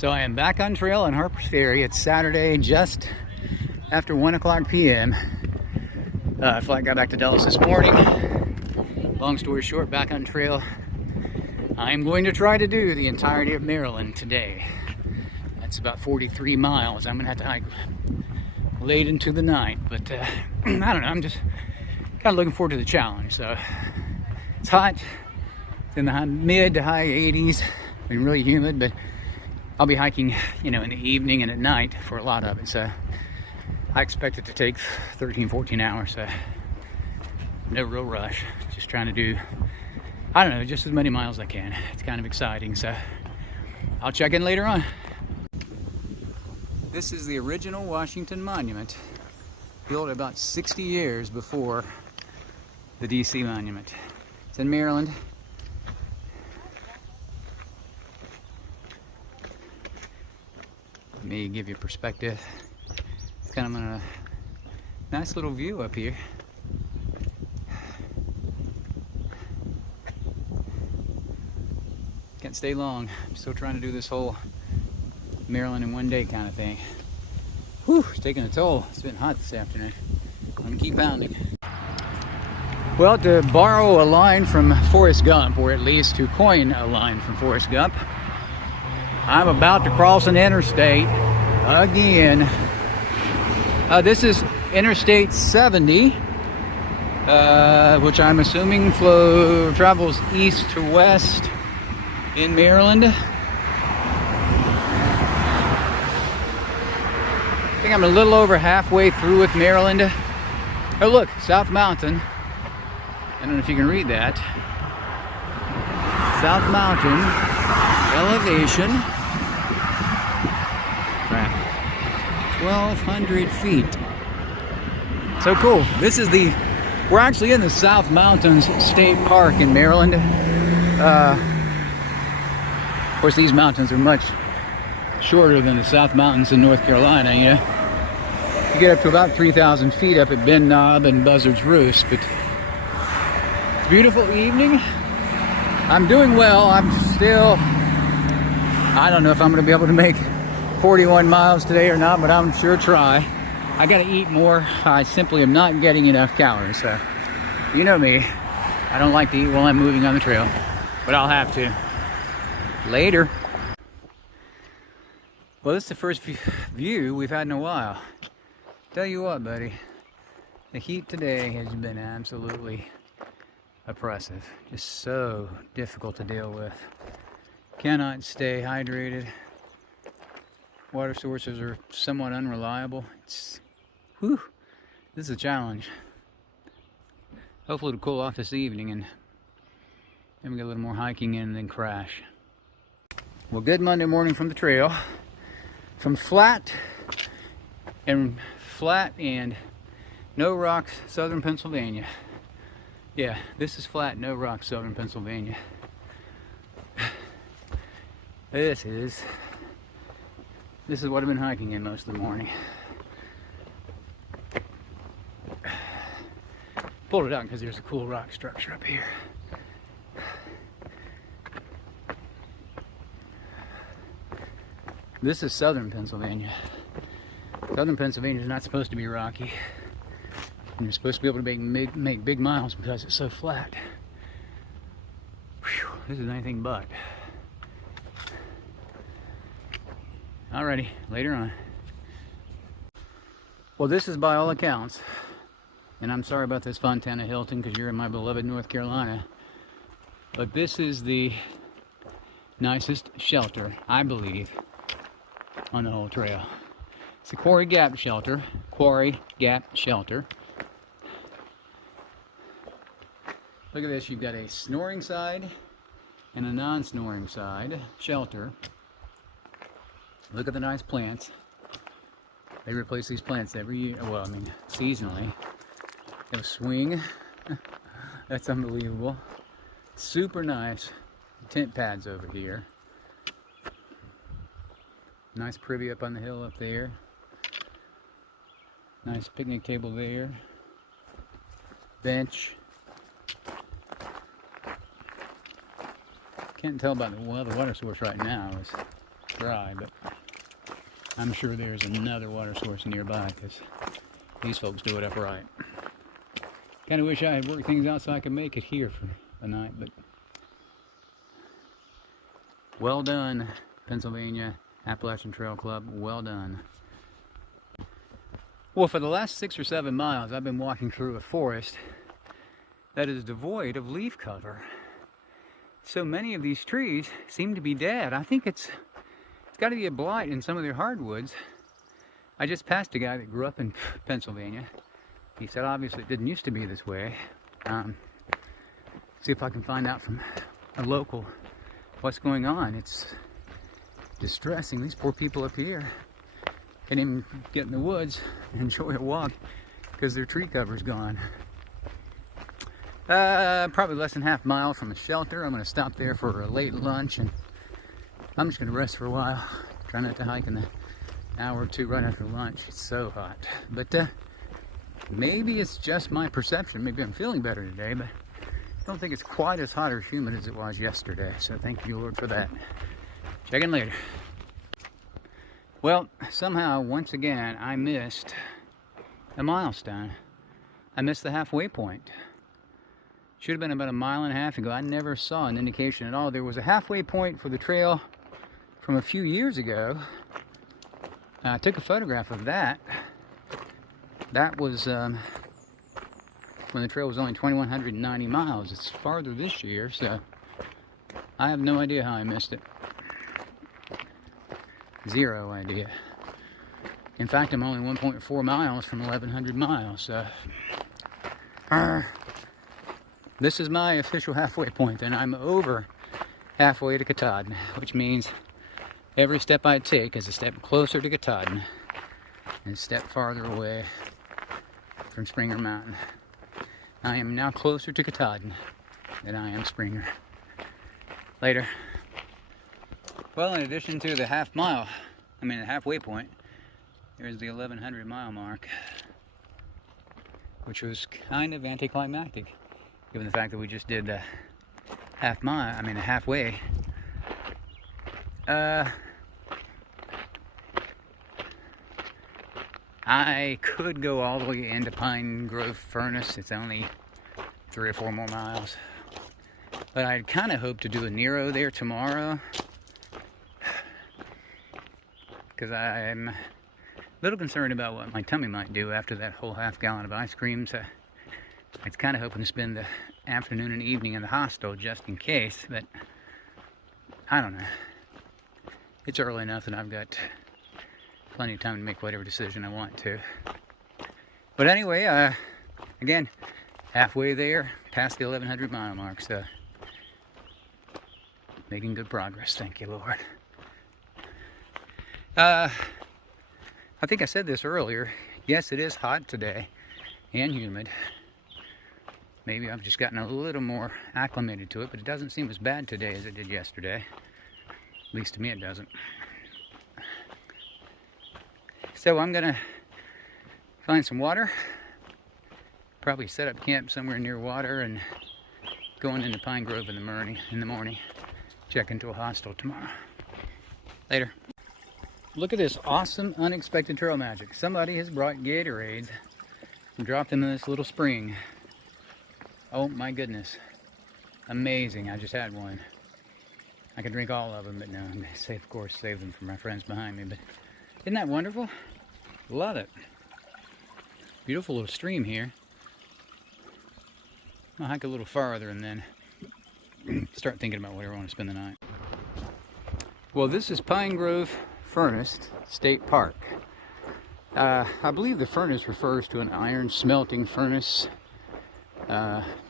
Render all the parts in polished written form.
So I am back on trail in Harper's Ferry. It's Saturday, just after 1 o'clock p.m. Flight got back to Dallas this morning. Long story short, back on trail. I am going to try to do the entirety of Maryland today. That's about 43 miles. I'm gonna have to hike late into the night, but I don't know, I'm just kind of looking forward to the challenge. So it's hot, it's in the mid to high 80s, been really humid, but I'll be hiking, in the evening and at night for a lot of it. So I expect it to take 13, 14 hours. So no real rush, just trying to do, I don't know, just as many miles as I can. It's kind of exciting, so I'll check in later on. This is the original Washington Monument, built about 60 years before the DC Monument. It's in Maryland. Let me give you perspective. It's kind of on a nice little view up here. Can't stay long. I'm still trying to do this whole Maryland in one day kind of thing. Whew, it's taking a toll. It's been hot this afternoon. I'm gonna keep pounding. Well, to borrow a line from Forrest Gump, or at least to coin a line from Forrest Gump, I'm about to cross an interstate again. This is Interstate 70, which I'm assuming travels east to west in Maryland. I think I'm a little over halfway through with Maryland. Oh look, South Mountain. I don't know if you can read that. South Mountain, elevation, 1,200 feet. So cool. We're actually in the South Mountains State Park in Maryland. Of course, these mountains are much shorter than the South Mountains in North Carolina. You get up to about 3,000 feet up at Bend Knob and Buzzard's Roost. But it's a beautiful evening. I'm doing well. I don't know if I'm going to be able to make 41 miles today or not, but I'm sure try. I got to eat more. I simply am not getting enough calories. So, you know me. I don't like to eat while I'm moving on the trail, but I'll have to. Later. Well, this is the first view we've had in a while. Tell you what, buddy, the heat today has been absolutely oppressive. Just so difficult to deal with. Cannot stay hydrated. Water sources are somewhat unreliable. This is a challenge. Hopefully it'll cool off this evening and then we get a little more hiking in and then crash. Well, good Monday morning from the trail. From flat and no rocks, southern Pennsylvania. Yeah, this is flat, no rocks, southern Pennsylvania. This is what I've been hiking in most of the morning. Pulled it out because there's a cool rock structure up here. This is southern Pennsylvania. Southern Pennsylvania is not supposed to be rocky. And you're supposed to be able to make big miles because it's so flat. Whew, this is anything but. Alrighty, later on. Well, this is by all accounts, and I'm sorry about this, Fontana Hilton, because you're in my beloved North Carolina, but this is the nicest shelter, I believe, on the whole trail. It's the Quarry Gap Shelter. Look at this, you've got a snoring side and a non-snoring side shelter. Look at the nice plants. They replace these plants every year, well, I mean, seasonally. They have a swing. That's unbelievable. Super nice tent pads over here. Nice privy up on the hill up there. Nice picnic table there. Bench. Can't tell by the water source right now. dry, but I'm sure there's another water source nearby because these folks do it up right. Kind of wish I had worked things out so I could make it here for the night, but well done, Pennsylvania Appalachian Trail Club, well done. Well, for the last 6 or 7 miles, I've been walking through a forest that is devoid of leaf cover. So many of these trees seem to be dead. I think it's got to be a blight in some of their hardwoods. I just passed a guy that grew up in Pennsylvania. He said obviously it didn't used to be this way. See if I can find out from a local what's going on. It's distressing. These poor people up here can't even get in the woods and enjoy a walk because their tree cover's gone. Probably less than half mile from the shelter. I'm going to stop there for a late lunch, and I'm just going to rest for a while. Try not to hike in the hour or two right after lunch. It's so hot. But maybe it's just my perception. Maybe I'm feeling better today, but I don't think it's quite as hot or humid as it was yesterday. So thank you, Lord, for that. Check in later. Well, somehow, once again, I missed a milestone. I missed the halfway point. Should have been about 1.5 miles ago. I never saw an indication at all. There was a halfway point for the trail from a few years ago. I took a photograph of that. That was when the trail was only 2,190 miles. It's farther this year, so I have no idea how I missed it. Zero idea. In fact, I'm only 1.4 miles from 1,100 miles, so this is my official halfway point, and I'm over halfway to Katahdin, which means every step I take is a step closer to Katahdin and a step farther away from Springer Mountain. I am now closer to Katahdin than I am Springer. Later. Well, in addition to the the halfway point, there's the 1,100 mile mark, which was kind of anticlimactic, given the fact that we just did the halfway. I could go all the way into Pine Grove Furnace. It's only 3 or 4 more miles. But I'd kind of hoped to do a Nero there tomorrow, because I'm a little concerned about what my tummy might do after that whole half-gallon of ice cream. So I was kind of hoping to spend the afternoon and evening in the hostel just in case, but I don't know. It's early enough that I've got plenty of time to make whatever decision I want to. But anyway, again, halfway there, past the 1,100 mile mark, so making good progress, thank you, Lord. I think I said this earlier. Yes, it is hot today and humid. Maybe I've just gotten a little more acclimated to it, but it doesn't seem as bad today as it did yesterday. At least to me it doesn't. So I'm gonna find some water, probably set up camp somewhere near water, and going into Pine Grove in the morning. Check into a hostel tomorrow. Later. Look at this awesome, unexpected trail magic. Somebody has brought Gatorades and dropped them in this little spring. Oh my goodness. Amazing. I just had one. I could drink all of them, but no, I'm going to of course, save them for my friends behind me. But isn't that wonderful? Love it. Beautiful little stream here. I'll hike a little farther and then start thinking about where I want to spend the night. Well, this is Pine Grove Furnace State Park. I believe the furnace refers to an iron smelting furnace,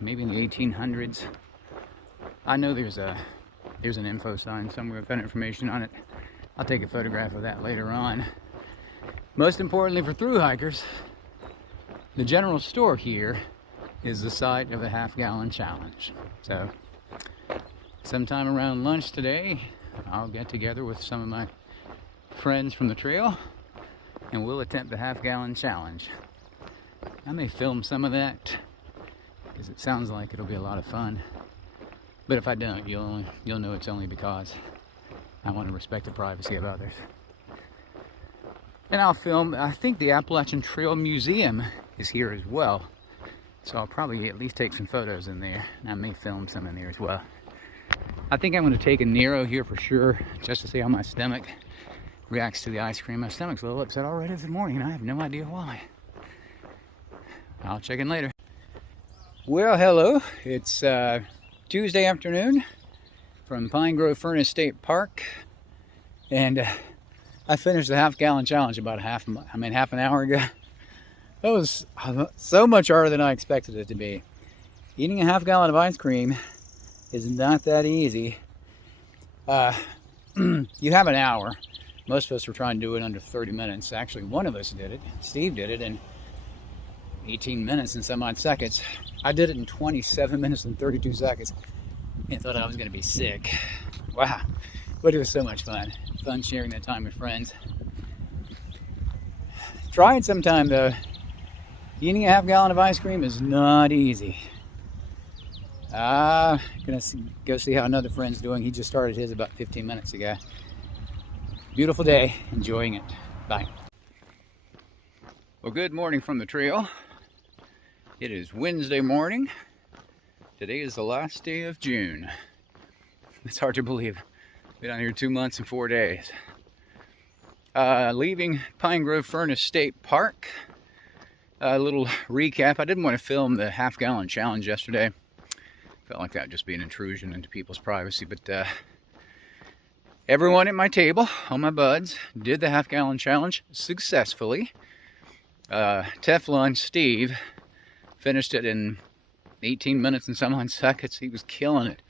maybe in the 1800s. I know there's an info sign somewhere with that information on it. I'll take a photograph of that later on. Most importantly for thru hikers, the general store here is the site of the half-gallon challenge. So sometime around lunch today, I'll get together with some of my friends from the trail and we'll attempt the half-gallon challenge. I may film some of that because it sounds like it'll be a lot of fun. But if I don't, you'll know it's only because I want to respect the privacy of others. And I'll film, I think the Appalachian Trail Museum is here as well. So I'll probably at least take some photos in there. And I may film some in there as well. I think I'm going to take a Nero here for sure, just to see how my stomach reacts to the ice cream. My stomach's a little upset already this morning, and I have no idea why. I'll check in later. Well, hello. It's Tuesday afternoon from Pine Grove Furnace State Park. And I finished the half-gallon challenge about half an hour ago. That was so much harder than I expected it to be. Eating a half gallon of ice cream is not that easy. You have an hour. Most of us were trying to do it under 30 minutes. Actually, one of us did it. Steve did it in 18 minutes and some odd seconds. I did it in 27 minutes and 32 seconds and thought I was going to be sick. Wow. But it was so much fun. Fun sharing that time with friends. Try it sometime though. Eating a half gallon of ice cream is not easy. Gonna go see how another friend's doing. He just started his about 15 minutes ago. Beautiful day, enjoying it. Bye. Well, good morning from the trail. It is Wednesday morning. Today is the last day of June. It's hard to believe. Been out here 2 months and 4 days. Leaving Pine Grove Furnace State Park. A little recap. I didn't want to film the half-gallon challenge yesterday. Felt like that would just be an intrusion into people's privacy. But everyone at my table, all my buds, did the half-gallon challenge successfully. Teflon Steve finished it in 18 minutes and some odd seconds. He was killing it.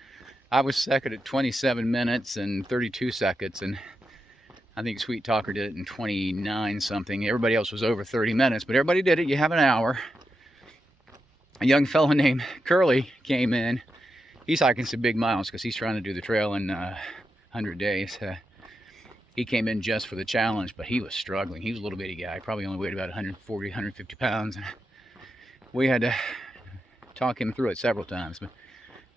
I was second at 27 minutes and 32 seconds. And I think Sweet Talker did it in 29 something. Everybody else was over 30 minutes, but everybody did it. You have an hour. A young fellow named Curly came in. He's hiking some big miles because he's trying to do the trail in 100 days. He came in just for the challenge, but he was struggling. He was a little bitty guy. Probably only weighed about 140, 150 pounds. And we had to talk him through it several times. But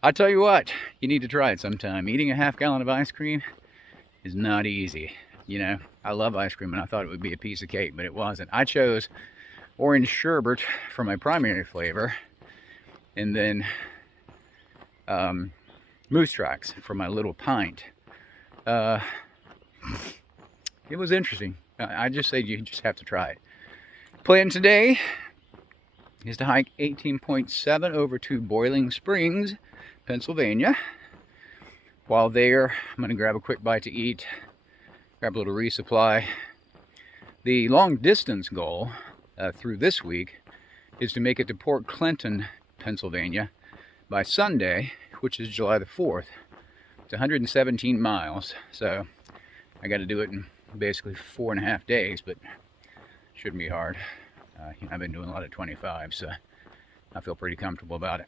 I tell you what, you need to try it sometime. Eating a half gallon of ice cream is not easy. You know, I love ice cream and I thought it would be a piece of cake, but it wasn't. I chose orange sherbet for my primary flavor, and then moose tracks for my little pint. It was interesting. I just say you just have to try it. Plan today is to hike 18.7 over to Boiling Springs, Pennsylvania. While there, I'm going to grab a quick bite to eat, grab a little resupply. The long distance goal through this week is to make it to Port Clinton, Pennsylvania by Sunday, which is July the 4th. It's 117 miles, so I got to do it in basically 4.5 days, but shouldn't be hard. I've been doing a lot of 25, so I feel pretty comfortable about it.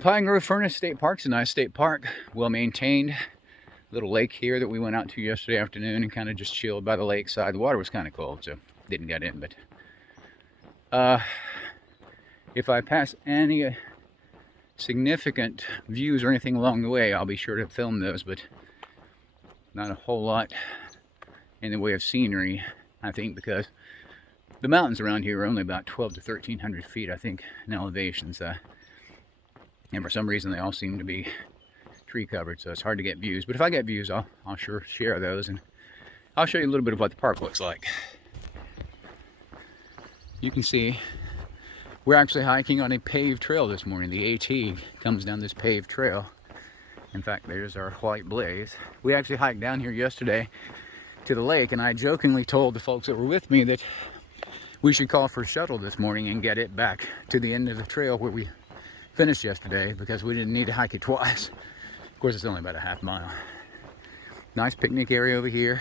Pine Grove Furnace State Park's a nice state park, well maintained. Little lake here that we went out to yesterday afternoon and kind of just chilled by the lakeside. The water was kind of cold, so didn't get in. But if I pass any significant views or anything along the way, I'll be sure to film those. But not a whole lot in the way of scenery, I think, because the mountains around here are only about 12 to 1,300 feet, I think, in elevation. So, and for some reason, they all seem to be tree covered, so it's hard to get views. But if I get views, I'll sure share those, and I'll show you a little bit of what the park looks like. You can see we're actually hiking on a paved trail this morning. The AT comes down this paved trail. In fact, there's our white blaze. We actually hiked down here yesterday to the lake, and I jokingly told the folks that were with me that we should call for a shuttle this morning and get it back to the end of the trail where we finished yesterday, because we didn't need to hike it twice. Of course, it's only about a half mile. Nice picnic area over here.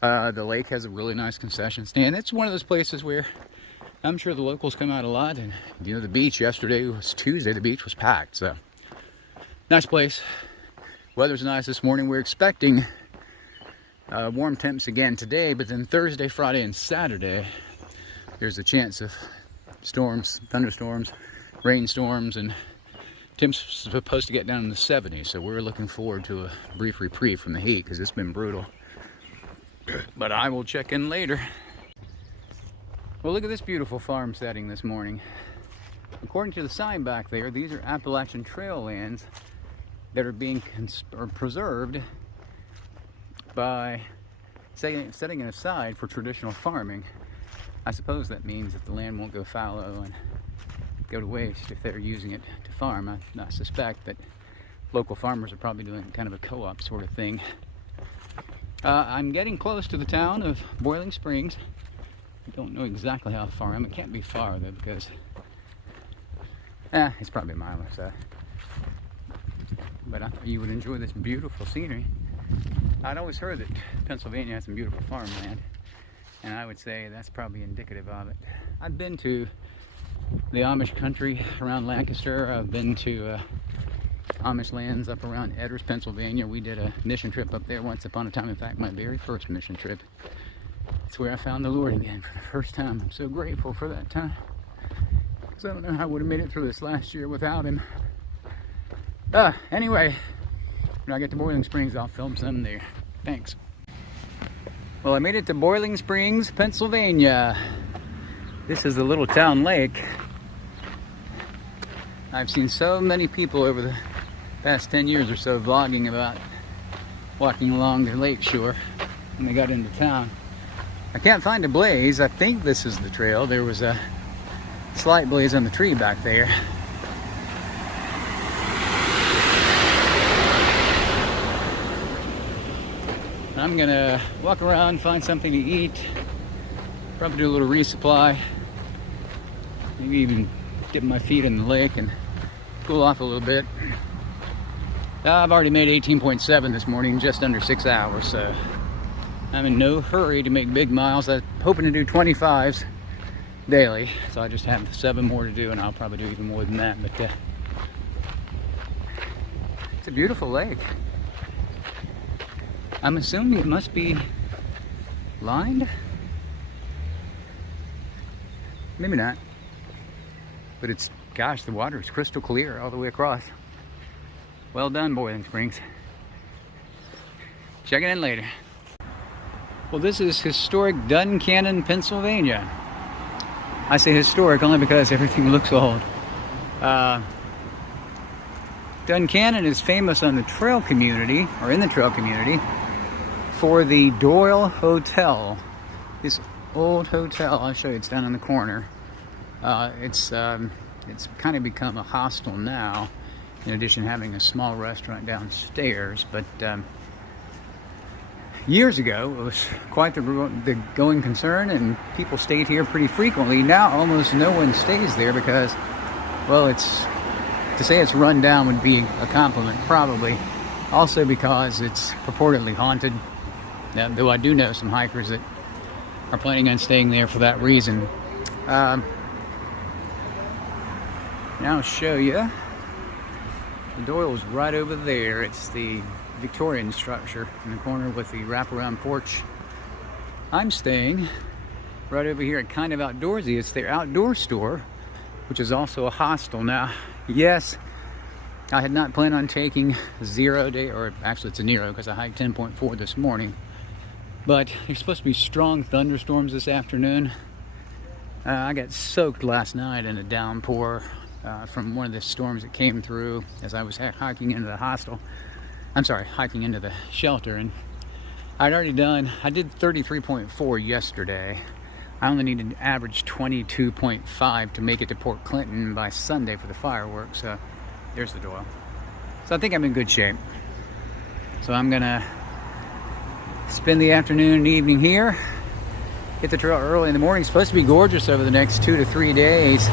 The lake has a really nice concession stand. It's one of those places where I'm sure the locals come out a lot. And you know, the beach yesterday was Tuesday. The beach was packed. So nice place. Weather's nice this morning. We're expecting warm temps again today, but then Thursday, Friday, and Saturday, there's a chance of storms, thunderstorms, rainstorms, and Tim's supposed to get down in the 70s, so we're looking forward to a brief reprieve from the heat because it's been brutal. But I will check in later. Well, look at this beautiful farm setting this morning. According to the sign back there, these are Appalachian Trail lands that are being preserved by setting it aside for traditional farming. I suppose that means that the land won't go fallow and go to waste if they're using it to farm. I suspect that local farmers are probably doing kind of a co-op sort of thing. I'm getting close to the town of Boiling Springs. I don't know exactly how far I am. It can't be far though, because it's probably a mile or so. But I thought you would enjoy this beautiful scenery. I'd always heard that Pennsylvania has some beautiful farmland, and I would say that's probably indicative of it. I've been to the Amish country around Lancaster. I've been to Amish lands up around Edwards, Pennsylvania. We did a mission trip up there once upon a time. In fact, my very first mission trip. It's where I found the Lord again for the first time. I'm so grateful for that time, because I don't know how I would have made it through this last year without him. Anyway, when I get to Boiling Springs, I'll film some there. Thanks. Well, I made it to Boiling Springs, Pennsylvania. This is the little town lake. I've seen so many people over the past 10 years or so vlogging about walking along the lake shore when they got into town. I can't find a blaze. I think this is the trail. There was a slight blaze on the tree back there. I'm gonna walk around, find something to eat, probably do a little resupply, maybe even dip my feet in the lake and cool off a little bit. I've already made 18.7 this morning, just under 6 hours, so I'm in no hurry to make big miles. I'm hoping to do 25s daily, so I just have 7 more to do, and I'll probably do even more than that. But it's a beautiful lake. I'm assuming it must be lined. Maybe not. But it's, gosh, the water is crystal clear all the way across. Well done, Boiling Springs. Check it in later. Well, this is historic Duncannon, Pennsylvania. I say historic only because everything looks old. Duncannon is famous on the trail community, or in the trail community, for the Doyle Hotel. This old hotel, I'll show you, it's down in the corner. It's kind of become a hostel now, in addition to having a small restaurant downstairs. But years ago, it was quite the going concern, and people stayed here pretty frequently. Now almost no one stays there because, well, to say it's run down would be a compliment, probably. Also because it's purportedly haunted. Though I do know some hikers that are planning on staying there for that reason. Now I'll show you. The Doyle's right over there. It's the Victorian structure in the corner with the wraparound porch. I'm staying right over here at Kind of Outdoorsy. It's their outdoor store, which is also a hostel. Now, yes, I had not planned on taking 0 day, or actually it's a Nero because I hiked 10.4 this morning. But there's supposed to be strong thunderstorms this afternoon. I got soaked last night in a downpour from one of the storms that came through as I was hiking into the hostel. I'm sorry, hiking into the shelter. And I did 33.4 yesterday. I only needed to average 22.5 to make it to Port Clinton by Sunday for the fireworks. So there's the Doyle. So I think I'm in good shape. So I'm gonna spend the afternoon and evening here. Hit the trail early in the morning. It's supposed to be gorgeous over the next 2 to 3 days.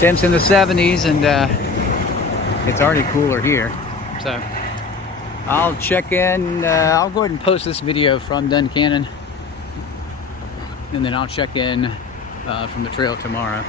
Temps in the 70s, and it's already cooler here. So I'll check in. I'll go ahead and post this video from Duncannon, and then I'll check in from the trail tomorrow.